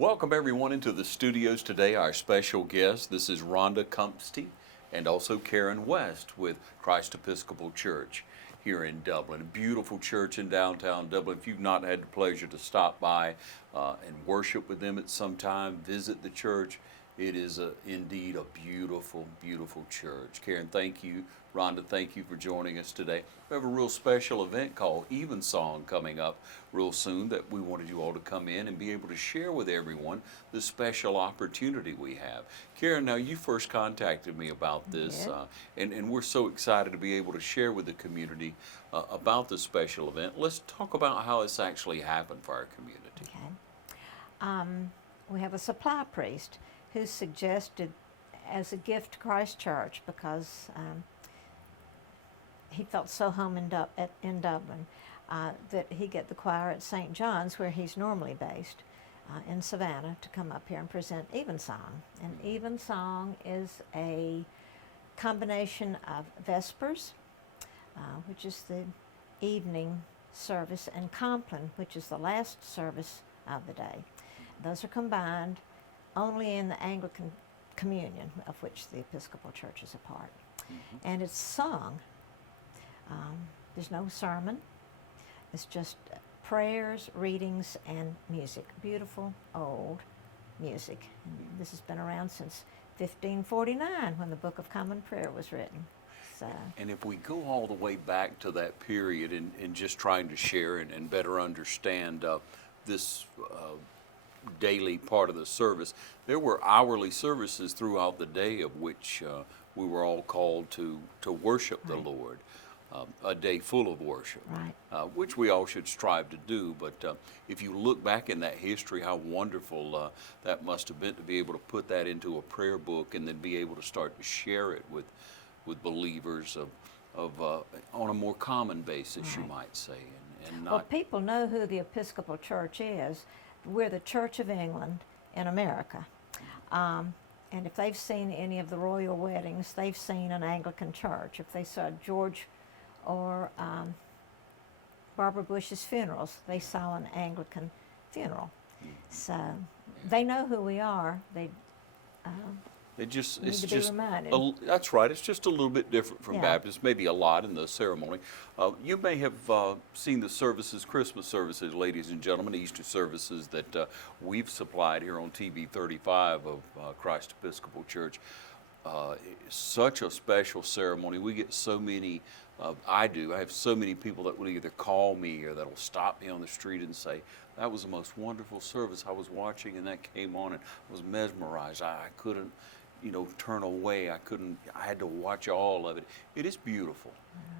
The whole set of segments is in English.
Welcome everyone into the studios today. Our special guest, this is Rhonda Cumpsty and also Karen West with Christ Episcopal Church here in Dublin. A beautiful church in downtown Dublin. If you've not had the pleasure to stop by and worship with them at some time, visit the church. It is indeed a beautiful, beautiful church. Karen, thank you. Rhonda, thank you for joining us today. We have a real special event called Evensong coming up real soon that we wanted you all to come in and be able to share with everyone the special opportunity we have. Karen, now you first contacted me about this, and we're so excited to be able to share with the community about this special event. Let's talk about how it's actually happened for our community. Okay. We have a supply priest who suggested as a gift to Christ Church because he felt so home in Dublin that he get the choir at St. John's, where he's normally based, in Savannah, to come up here and present Evensong. And Evensong is a combination of Vespers, which is the evening service, and Compline, which is the last service of the day. Those are combined only in the Anglican communion, of which the Episcopal Church is a part. And it's sung. There's no sermon. It's just prayers, readings, and music. Beautiful old music. And this has been around since 1549 when the Book of Common Prayer was written. So. And if we go all the way back to that period and just trying to share and better understand this daily part of the service, there were hourly services throughout the day of which we were all called to worship the Lord. A day full of worship, which we all should strive to do. But if you look back in that history, how wonderful that must have been to be able to put that into a prayer book and then be able to start to share it with believers on a more common basis, you might say. And not, well, people know who the Episcopal Church is. We're the Church of England in America. And if they've seen any of the royal weddings, they've seen an Anglican church. If they saw George or Barbara Bush's funerals, they saw an Anglican funeral. So they know who we are. They just need to be reminded. That's right. It's just a little bit different from Baptist, maybe a lot in the ceremony. You may have seen the services, Christmas services, ladies and gentlemen, Easter services that we've supplied here on TV 35 of Christ Episcopal Church. Such a special ceremony. We get so many, I have so many people that will either call me or that'll stop me on the street and say, that was the most wonderful service I was watching and that came on and I was mesmerized. I couldn't, turn away. I had to watch all of it. It is beautiful.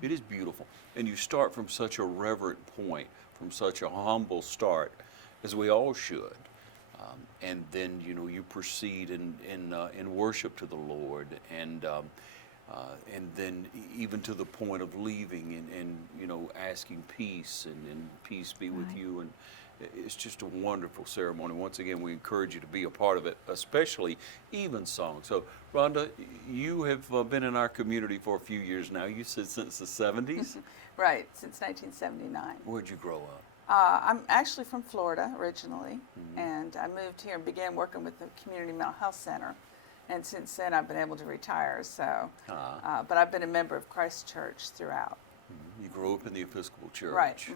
It is beautiful. And you start from such a reverent point, from such a humble start, as we all should. And then you proceed in worship to the Lord, and then even to the point of leaving and asking peace and peace be with you, and it's just a wonderful ceremony. Once again, we encourage you to be a part of it, especially Evensong. So, Rhonda, you have been in our community for a few years now. You said since the 70s? Right, since 1979. Where'd you grow up? I'm actually from Florida originally, and I moved here and began working with the Community Mental Health Center. And since then, I've been able to retire. So, but I've been a member of Christ Church throughout. You grew up in the Episcopal Church, right?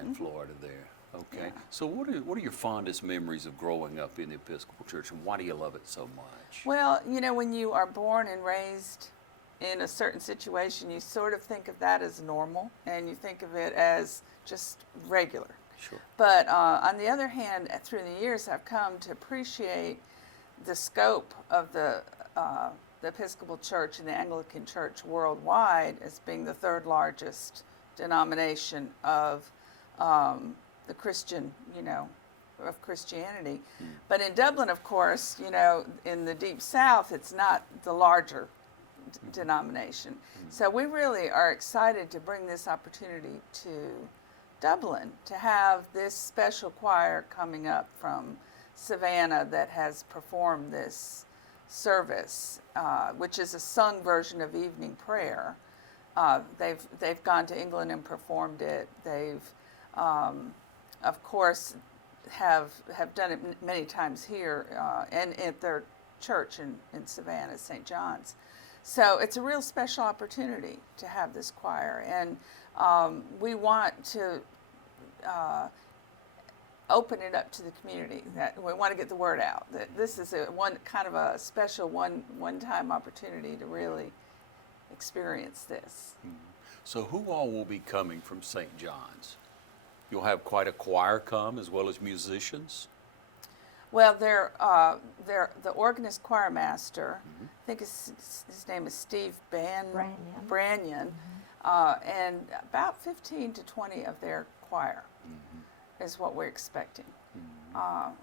In Florida, there. Okay. Yeah. So, what are your fondest memories of growing up in the Episcopal Church, and why do you love it so much? Well, when you are born and raised in a certain situation, you sort of think of that as normal, and you think of it as just regular. Sure. But on the other hand, through the years, I've come to appreciate the scope of the Episcopal Church and the Anglican Church worldwide as being the third largest denomination of the Christian, of Christianity. But in Dublin, of course, in the Deep South, it's not the larger denomination. So we really are excited to bring this opportunity to Dublin, to have this special choir coming up from Savannah that has performed this service, which is a sung version of evening prayer. They've gone to England and performed it. They've, of course, have done it many times here and at their church in Savannah, St. John's. So it's a real special opportunity to have this choir, and we want to open it up to the community. That we want to get the word out that this is a special one-time opportunity to really experience this. So who all will be coming from St. John's? You'll have quite a choir come as well as musicians? Well, they're the organist choir master. I think his name is Steve Branyan, and about 15 to 20 of their choir is what we're expecting.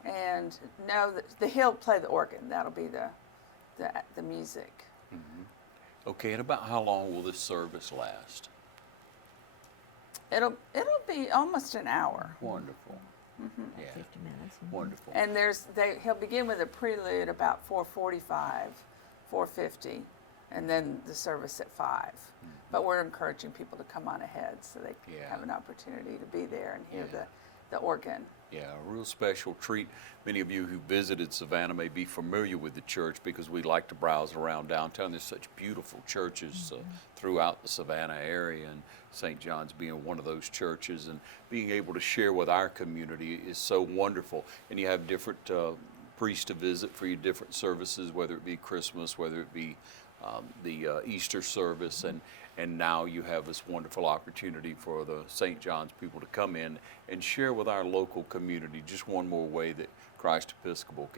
And no, he'll play the organ. That'll be the music. Okay, and about how long will this service last? It'll be almost an hour. Wonderful. Yeah. 50 minutes. Wonderful. And he'll begin with a prelude about 4:45, 4:50, and then the service at 5. But we're encouraging people to come on ahead so they can have an opportunity to be there and hear the organ. Yeah, a real special treat. Many of you who visited Savannah may be familiar with the church because we like to browse around downtown. There's such beautiful churches throughout the Savannah area, and St. John's being one of those churches, and being able to share with our community is so wonderful. And you have different priests to visit for your different services, whether it be Christmas, whether it be the Easter service, and now you have this wonderful opportunity for the St. John's people to come in and share with our local community. Just one more way that Christ Episcopal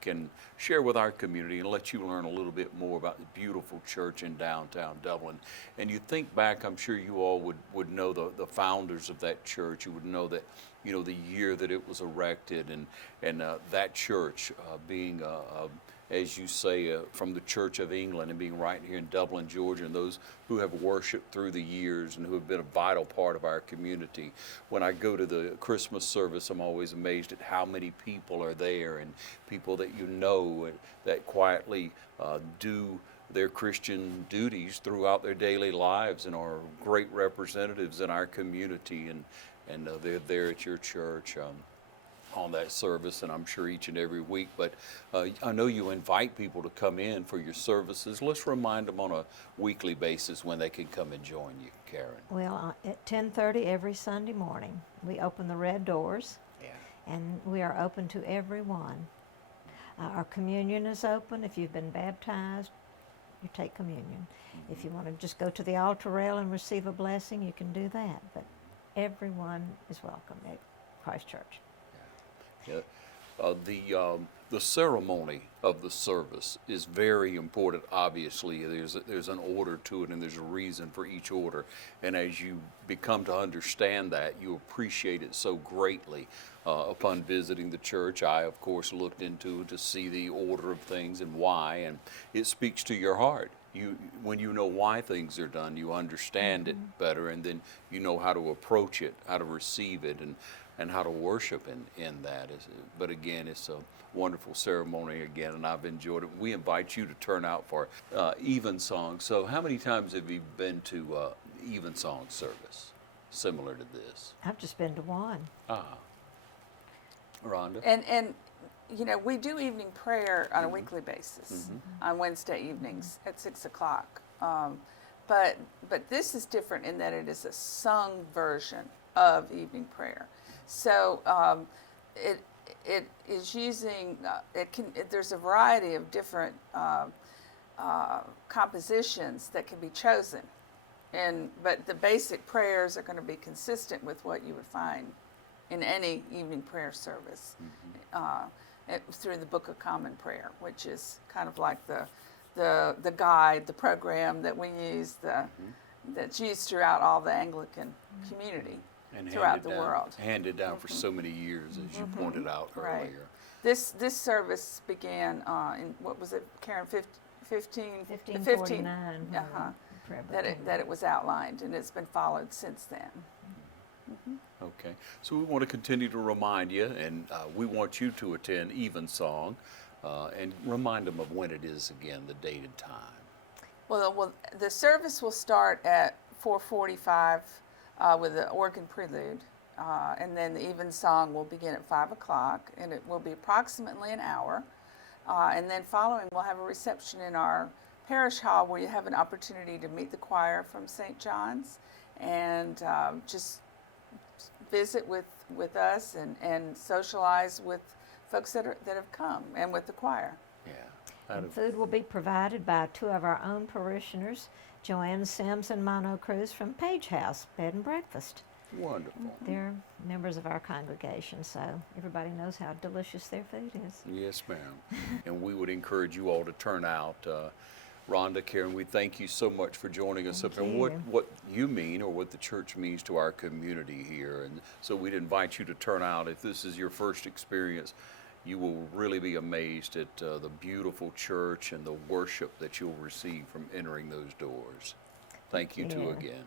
can share with our community and let you learn a little bit more about the beautiful church in downtown Dublin. And you think back, I'm sure you all would know the founders of that church. You would know that, the year that it was erected, and that church being as you say, from the Church of England, and being right here in Dublin, Georgia, and those who have worshiped through the years and who have been a vital part of our community. When I go to the Christmas service, I'm always amazed at how many people are there, and people that that quietly do their Christian duties throughout their daily lives and are great representatives in our community, and they're there at your church. On that service, and I'm sure each and every week, but I know you invite people to come in for your services. Let's remind them on a weekly basis when they can come and join you, Karen. Well, at 10:30 every Sunday morning, we open the red doors, and we are open to everyone. Our communion is open. If you've been baptized, you take communion. If you want to just go to the altar rail and receive a blessing, you can do that, but everyone is welcome at Christ Church. The ceremony of the service is very important. Obviously, there's an order to it, and there's a reason for each order. And as you become to understand that, you appreciate it so greatly. Upon visiting the church, I, of course, looked into it to see the order of things and why, and it speaks to your heart. When you know why things are done, you understand it better, and then you know how to approach it, how to receive it, and how to worship in that. But again, it's a wonderful ceremony again, and I've enjoyed it. We invite you to turn out for Evensong. So how many times have you been to Evensong service similar to this? I've just been to one. Rhonda? And we do evening prayer on a weekly basis on Wednesday evenings at 6 o'clock. But this is different in that it is a sung version of evening prayer. So it is using there's a variety of different compositions that can be chosen, but the basic prayers are going to be consistent with what you would find in any evening prayer service through the Book of Common Prayer, which is kind of like the guide, the program that we use, that's used throughout all the Anglican community. And throughout the world. Handed down for so many years, as you pointed out earlier. This service began in, what was it, Karen, 1549. That it was outlined, and it's been followed since then. Okay, so we want to continue to remind you, and we want you to attend Evensong, and remind them of when it is again, the date and time. Well, the service will start at 4:45. With the organ prelude, and then the Evensong will begin at 5 o'clock, and it will be approximately an hour. And then following, we'll have a reception in our parish hall where you have an opportunity to meet the choir from St. John's and just visit with us and socialize with folks that have come and with the choir. Yeah. And food will be provided by two of our own parishioners, Joanne Sims and Mono Cruz from Page House Bed and Breakfast. Wonderful. They're members of our congregation, so everybody knows how delicious their food is. Yes, ma'am. And we would encourage you all to turn out. Rhonda, Karen, we thank you so much for joining us up and what you mean or what the church means to our community here. And so we'd invite you to turn out. If this is your first experience, you will really be amazed at the beautiful church and the worship that you'll receive from entering those doors. Thank you too again.